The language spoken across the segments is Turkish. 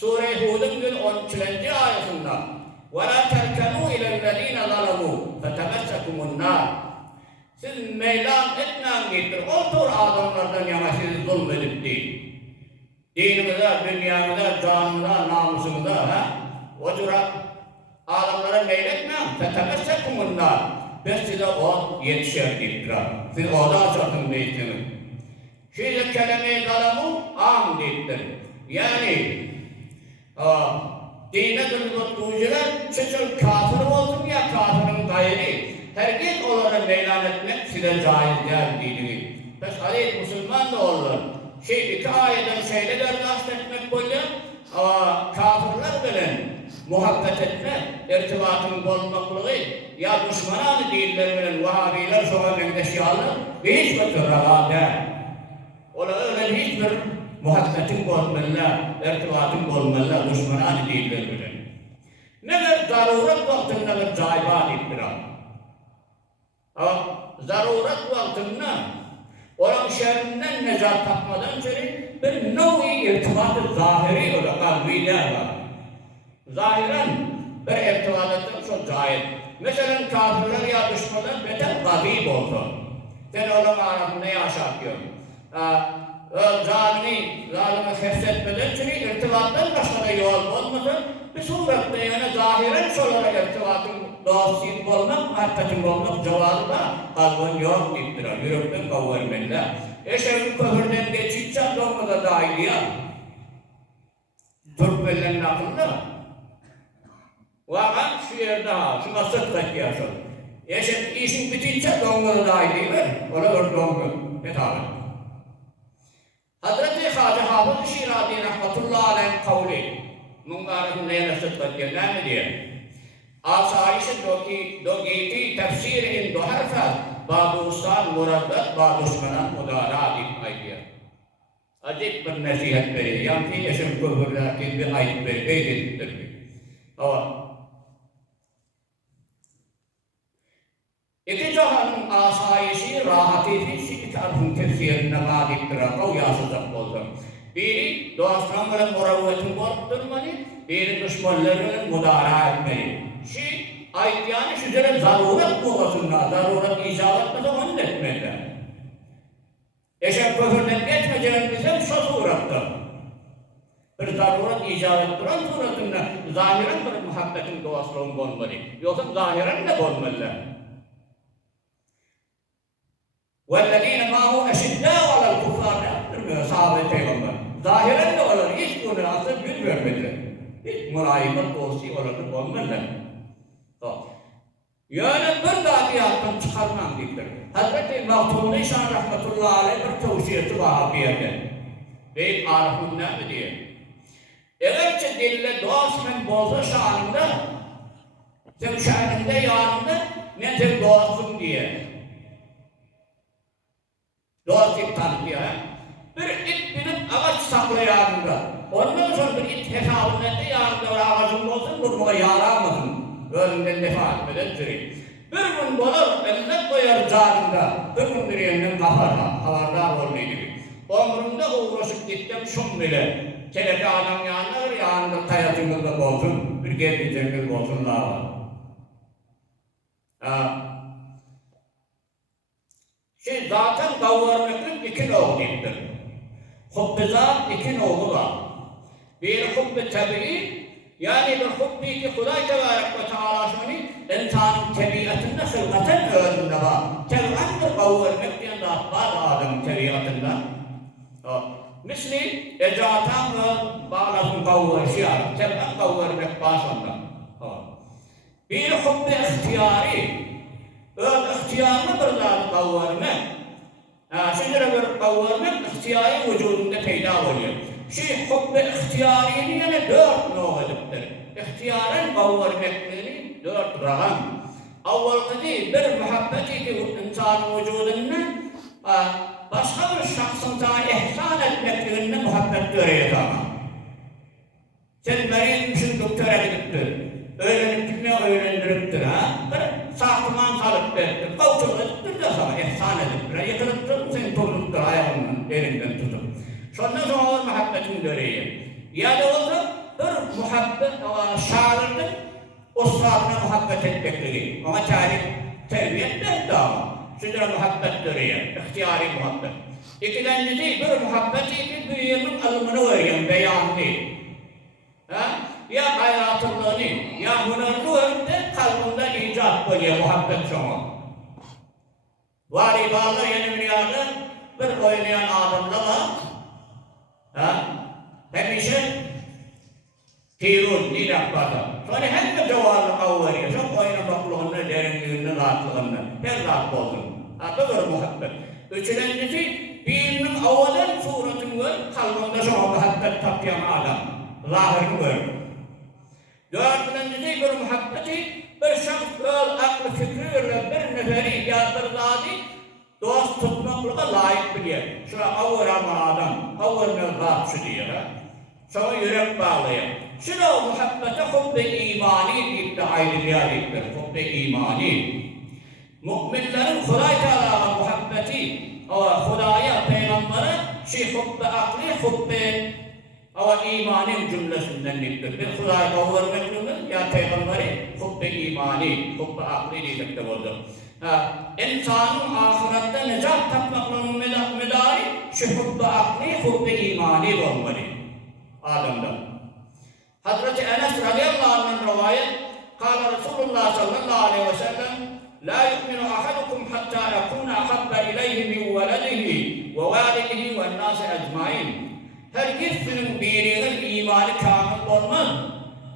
Sure-i Hud'un 13. ayetinde وَلَا تَرْكَنُوا اِلَى الَّذ۪ينَ ظَلَمُوا فَتَمَسَّكُمُ النَّارِ Siz meylan etmeyin gittir. Otur adamlardan yana sizi zulmedip değil. Dinimize, dünyamıza, canımıza, namusumuza, o cüra adamlara meyletmeyin. فَتَمَسَّكُمُ النَّارِ Biz size o yetişer gittir. Siz o da satın değilsiniz. Şimdi kelime-i zalamu am deyiptir. Yani dine kılgıt duyucular çıçıl kafir olsun ya kafirin gayri herkes onlara meylan etmek size caiz değil dinini. Pes aleyh Müslüman da olur. İki ayeten şeyle derdast etmek böyle kafirler bilen muhabbet etmek, irtibatın bozmaklığı ya düşmanı değiller bilen Vahabiler sonra mendeşiyalar ve hiç bakırlar değil. Ola öyle hiçbir muhabbetin bozmalılar, irtibatın bozmalılar, düşmanı değiller bilen. Ne bir zaruret vaktinde bir caibat ittiram. Zaruret vaktinde olan şerrinden necat tapmadan çeri bir nevi irtibat-ı zahiri ola kalbiyle var. Zahiren bir irtibatatın çok caiz. Mesela kafirler ya düşmanlar beter gazib olsun. Sen ola arasında yaşatıyor. Zalimi hefsetmeden çünkü irtibattan başka da yol olmasın. Bir surette yani zahiren şolara irtibatın doğasıyım olmak, muhabbetin olmak cevabı da kalbin yok deyiptir. Yürekten kavvermenler. Eşeğin köhürden geçitçen doğmada dahil ya. Türk bellenin aklında. Vakan şu yerde ha, şuna sırtaki yaşar. Eşek işin bitince doğmada dahil değil mi? Ola bir doğmu. Hetabe. Hazreti Hacı Hafız-ı Şiradi rahmetullahi aleyh kavli mungarın neyine sıdkatya ne diye asayişi dogiti tefsirin do harfa babu ustad muraddat babu düşmanan mudara deyip aydiya. Acip bir nasihat veri. Yani yaşam küfürlerken bir ayet veri. Beydediptir bir. Ama İki cihanın asayişi, rahatisi iki tarafın tefsirine vadiptir. Kavyasızlık oldu. Biri doğasından böyle muravvetin korkturmalı, biri düşmanlarının mudara etmeli. Ayet yani şu üzere zaruret bulmasınlar, zaruret icap etmeden onun etmeliler. Eşek küfürden geçmeyeceğini bilsem şu surette. Bir zaruret icap ettiren suretinde zahiren bir muhabbetin doğasının konmalı. Yoksa zahiren de konmalılar. وَالَّذ۪ينَ مَاهُ اَشِدَّاءُ عَلَى الْكُفَّارِ yaptırmıyor sahabe peygamber. Zahiren de olur, hiç bunu asıl bilmiyorlar. Hiç murayibet dostu olarak olmalılar. Yani bir dâdiyattan çıkarmam deyiptir. Hazreti Mahtûn-i Şan rahmetullahi aleyh bir tavsiyesi Vahabiye'de. Deyip Arif'in ne mi diye. Eğerçe dille doğasının bozu şanında, sen şanında yanında ne sen doğasın diye. Doğası tanıtıyor. Bir it binip ağaç saklayağında. Ondan sonra bir it hesabında yanında ağacın olsun, durmaya yaramasın. Ölümden defa etmeden süreyim. Bir gün bulur, eline koyar canında. Bir gün bir yerinden kafarlar, havardar olmayı gibi. Ömrümde uğraşıp gittim şun bile. Çeleke adam yanlar, yanında tayatımızda olsun. Bir gelmeyeceğimiz olsun daha var. Zaten kavvarlıkın iki oğlu deyiptir. Hubbi zat iki oğlu var. Bir hubbi tabi'i, yani bir hubbi ki Huday Tebarek ve Teala şunu insanın tabiatında, hılkaten özünde var. Tev'an bir kavvarlık diyen zat var adamın tabiatında. Misli, ecatan ve bağlasın kavvarışı var. Tev'an kavvarlık başında. Bir hubbi ihtiyari, öz ihtiyarlı bir zat kavvarlık. Şöyle bir kavvarlık ihtiyari vücudunda peyda oluyor. Hubbi ihtiyariyini yani 4 no'adıktır. İhtiyaren kavvarlıkları 4 rağam. Avvalkıdı bir muhabbeti ki insanın vücudundan başka bir şahsın sana ihsan etmekliğinde muhabbet görüyor ama. Sen merizmişsin doktora gidiptir. Öğrenip ne öğrendiriptir ha? Bir sahtıman salıp veriptir. Kavçalı ediptir de sana ihsan ediptir. Yıkılıptır seni tozluktur ayağından elinden tutup. Sonra muhabbetin döreyi. Ya da olsa muhabbet, şairdir, ustadına muhabbet etmekleri. Ama terbiye etmekti ama. Şöyle muhabbet dörüyor, ihtiyari muhabbet. İkincisi bir muhabbeti ki büyüğünün alımını veriyor, beyanını. Ya hayratılığını, ya hünarını verip de kalbinde icat veriyor muhabbet sonra. Varibağlı yeni dünyada bir oynayan adamla var. Hemşe tirun, nilaklarda. Sonra hem de cevarlı kavvarıyor. Çok oynamaklığında, derinliğinde, rahatlığında. Her rahat oldum. Böyle muhabbet. Üçüncüsü, birinin avadan suratını ver, kalbinde sonra muhabbet tapyan adam. Zahirini ver. Dördüncüsü bir muhabbeti, bir şahs aklı fikriyle bir neferi ya bir zadi dost tutmaklığa layık biliyor. Şuna avurama adam, avurma zatçı diyor. Sonra yürek bağlıyor. Şuna o muhabbete hubbe imani iddia ediliyadiktir. Hubbe imani. Müminlerin Huday Teala'ya muhabbeti, Huday'a, Peygamber'e hubbe akli, hubbe imanin cümlesinden nittir. Bir Huday'a kavurmak cümle, ya Peygamber'i hubbe imani, hubbe akli diyecektir oldu. İnsanın ahirette necat tapmaklarının medari, hubbe akli, hubbe imani olmalı. Adam'da. Hazreti Enes radıyallahu anh'ın rivayet, kâle Resulullah sallallahu aleyhi ve sellem, لا يؤمن أحدكم حتى يكون أحب إليه من ولده ووالده والناس أجمعين. Herkesinin birinin imanı kamil olmaz.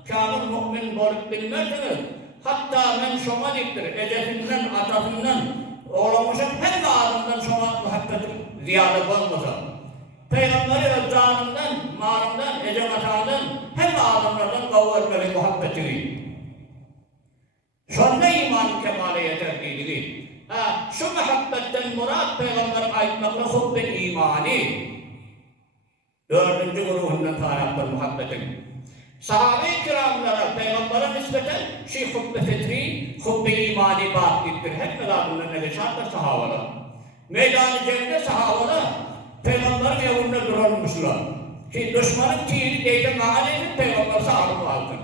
Kamil mümin olup bilmezsiniz. Hatta men şoma diktir. Ecesinden, atasından, oğlamışın hem adamdan şoma muhabbetin ziyade olmasa. Peygamberi ve canından, malından, ecematından hem adamlardan kavvetmeli muhabbetini. Sonra iman kemale yeter değil. Şu muhabbetten murat Peygamber'in ayetmekle hubbe imani. Dördüncü grubundan taraftır muhabbetin. Sahabe-i kiramlara Peygamber'e nispeten hubbe fitri, hubbe imani batittir. Hep meladından neşatlar sahabeler. Meydan-ı Ceng'de sahabeler Peygamber'in evinde durulmuşlar. Düşmanın tiri deyde mağaneydi Peygamber sahabı aldı.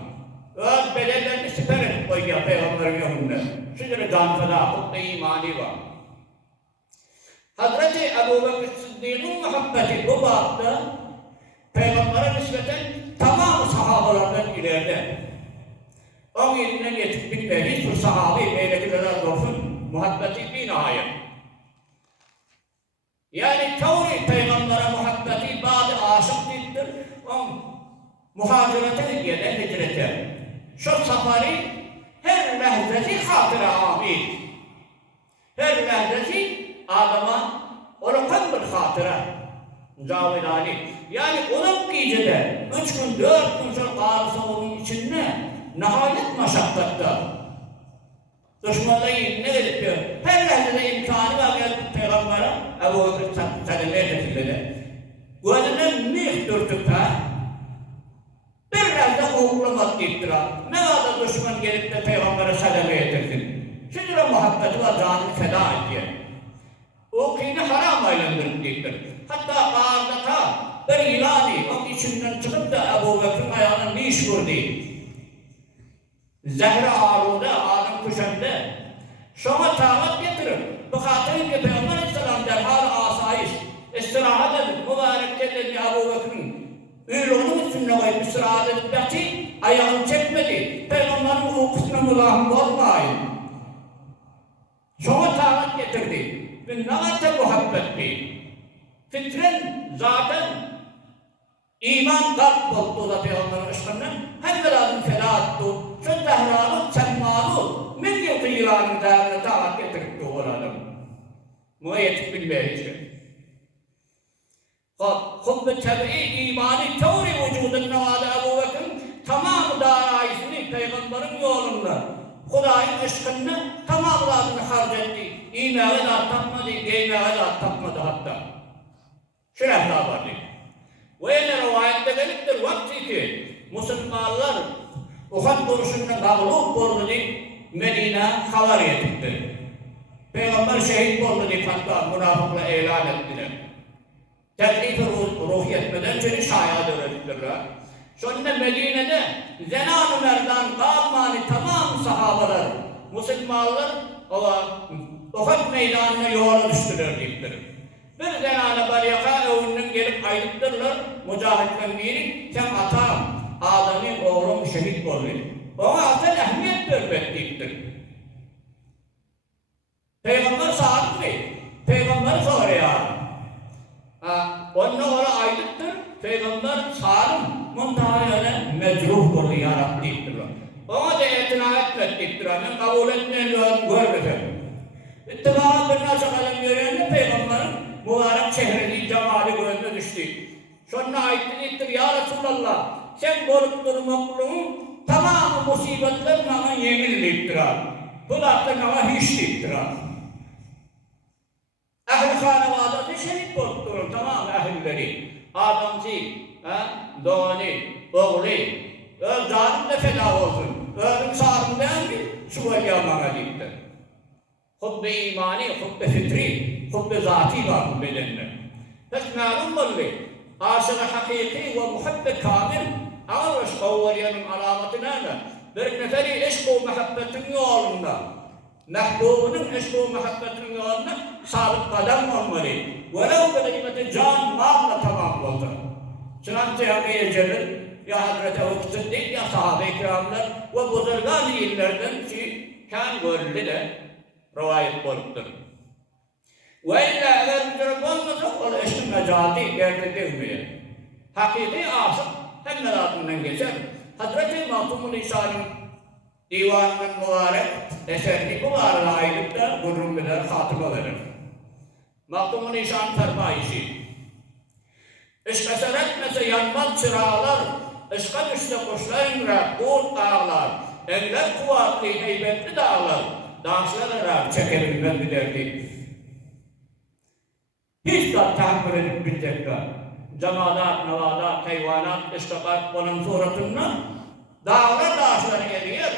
Öz bedellerini siper edip koyuyor Peygamber'in yanında. Şimdi can feda, hubbe imani var. Hazreti Ebu Bekir Sıddık'ın muhabbeti bu babda Peygamber'e nispeten tamam sahabalardan ileride. O yerinden geçip bitmedi, hiçbir sahabi meylekiler olsun, muhabbeti bir nihayet. Yani tavri Peygamber'e muhabbeti bazı aşık değildir, muhacirete gidiyorlar, hicrete. Şu safari her lehzesi hatıra amir. Her lehzesi adama olukan bir hatıra. Cavid Ali. Yani onun gecede 3 gün 4 gün sonra ağrısı onun içinde nihayet maşakkatta. Düşmanlığı ne edip diyor. Her lehzede imkanı var geldi Peygamber'e Ebu Bekir Sadem'e getirdi. Gözüne mih dürtüp biraz da uğurlamak iktidar. Ne kadar düşman gelip de Peygamber'e sademe getirsin. Şimdi o muhabbeti var canını feda etti. O kıyını haram aylandırmıştır. Hatta ağırdaka bir ilani o içinden çıkıp da Ebu Bekir'in ayağına ne iş gördü? Zehre ağrıda, ağrın kuşanda. Şoma tağat getirir. Bu hatırın ki Peygamber Aleyhisselam derhal asayiş. İstirahat edin. Mübarek kelledi Ebu Bekir'in. Öyle onun üstüne koyup istirahat edip yatı, ayağını çekmedi. Peygamberin uykusuna mülahım olmayın. Şoma tağat getirdi. Ve ne kadar muhabbetti. Fitren zaten iman kalp oldu da Peygamber'in aşkından. Hem de lazım feda etti. Şu zehranın semmalı milyon kıyılarını değerine tağat getirdi o adam. Muhayyet bilmeyecek. Hubbe tebi'i imani tevri vücudun nevada Ebu Bekir'in tamam darayisini Peygamber'in yolunda Huday'ın aşkını tamamlarını harc etti. İmeğe de tapmadı, geymeğe de tapmadı hatta. Şuraya daha vardı. Ve yine rivayette geliptir vakti ki Müslümanlar Uhud duruşundan mağlup oldu deyip Medine haber ettiktir. Peygamber şehit oldu deyip hatta münafıkla ilan ettiler. Teklifi ruh yetmeden seni şahit öğrettirler. Şonda Medine'de zenan-ı merdan kalmani tamam sahabalar, Müslümanlar Uhud meydanına yola düştüler deyiptir. Bir zenana baryaka evinden gelip aylıktırlar, mücahitlen biri, sen atam, Adem'in oğlum şehit oldu. Ona asıl ehemmiyet vermek deyiptir. Peygamber sadık değil, Peygamber soruyor. Onunla ola aylıktır, Peygamber salim, muntahayana mecruh oldu ya Rabbi deyiptir. Ona da etina etmek deyiptir. Ben kabul etmeyen görmedim. İttibaat bir nasıl kalem görenle Peygamber'in mübarek şehreli cemali gözüne düştü. Şununla ayettir ya Resulallah, sen korup durmakluğun tamamı musibetler bana yemin deyiptir. Bu da bana hiç deyiptir. Ehl-i Khanevada'da şehit korup durur tamam ehilleri. Adamcı, doğanı, oğlu, zalim de feda olsun. Ölüm sağlığından bir şüveliye bana deyiptir. Hubbe imani, hubbe fitri, hubbe zati var bu bedenler. Pek malum oldu. Aşırı hakiki ve muhabbe kamil. Ağır aşk avvaliyenin alamatı nerede? Bir neferi eşk-u muhabbetin yolunda. Mehbubunun eşk-u muhabbetin yolunda sabit kadem olmalı. Velev bir kıymeti can, malla tamam oldu. Çınantı yakıya celir, ya Hazreti Ebu Sıddık, ya sahabe-i kiramlar ve buzurgan illerden ki kan görüldü de rivayet oluptur. Ve illa eğer mücrek olmasa o eşin mecadi yerde devmeye. Hakiki aşık hem melatından geçer. Hazreti Mahtum-ı Nisa'nın divanının mübarek eserini bu arada aylıkta gurrum bilir, hatıma verir. Mahtum-ı Nisa'nın fermayişi. Işk eser etmese yanmaz çırağlar, ışka düşse kuşlar imrer, uğur dağlar, engel kuvvetli, heybetli dağlar, danslar arar, çekebilmez bir derdi. Hiç de tahammül edip bitecekler. Cemalat, nevadat, hayvanat, istakat, onun suratından dağlar daşları geliyor.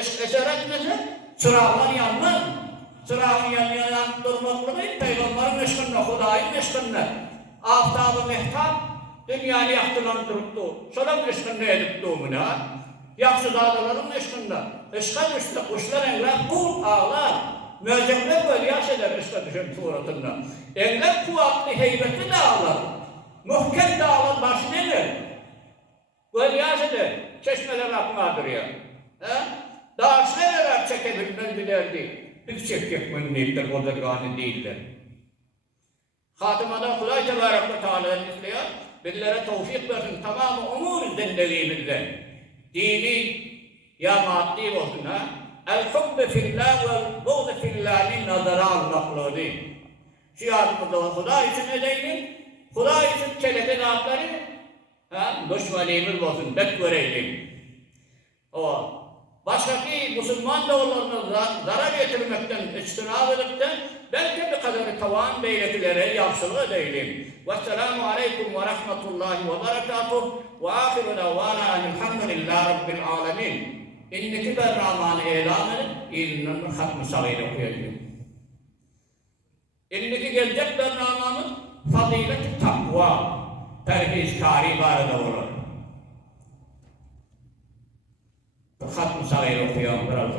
Işk eser etmese çırağlar yanmaz. Çırağın yanıyan durmaklı değil, Peygamberin ışkında, Hudayın ışkında. Aftab-ı mehtap, dünyayı yaktılandırıptı. Şuran ışkında edip doğumuna. Yakşı dağların ışkında. Işka düştü, kuşlar engler, kul ağlar. Müezzekler böyle yaş eder ışka düşen suratında. Engler kuvvetli, heybetli dağlar. Muhkem dağlar başına iner. Böyle yaş eder. Çeşmeler akmadır ya. Dağışlar erer çekebilmez bilerdi. Bir çekecek münniyetler o da gani değiller. Hatımadan Huday Tebarek ve Teala'dan izliyor. Bizlere tevfik versin tamamı umur zindeliğimizde. Dini ya maddi olsun ha. El-hubbe fillah ve buğd fillah'ın nazara almaklığı değil. Şiarımızda Huday için edelim. Huday için çelete zatları düşmanimiz olsun. Bek vereyim. O başkaki Müslüman doğrularına zarar getirmekten, içtinab edip de belki bir kadarı tavan beyletilere yapsılığı değilim. Vesselamu aleyküm ve rahmetullahi ve berekatuh ve ahiru davana elhamdülillahi rabbil alemin. İnniki berramanı elan edip ilinin hatmı sağıyla okuyacağım. İnniki gelecek berramanın fazilet-i takva, perhizkari barada olur. Hatmı sağıyla okuyalım biraz.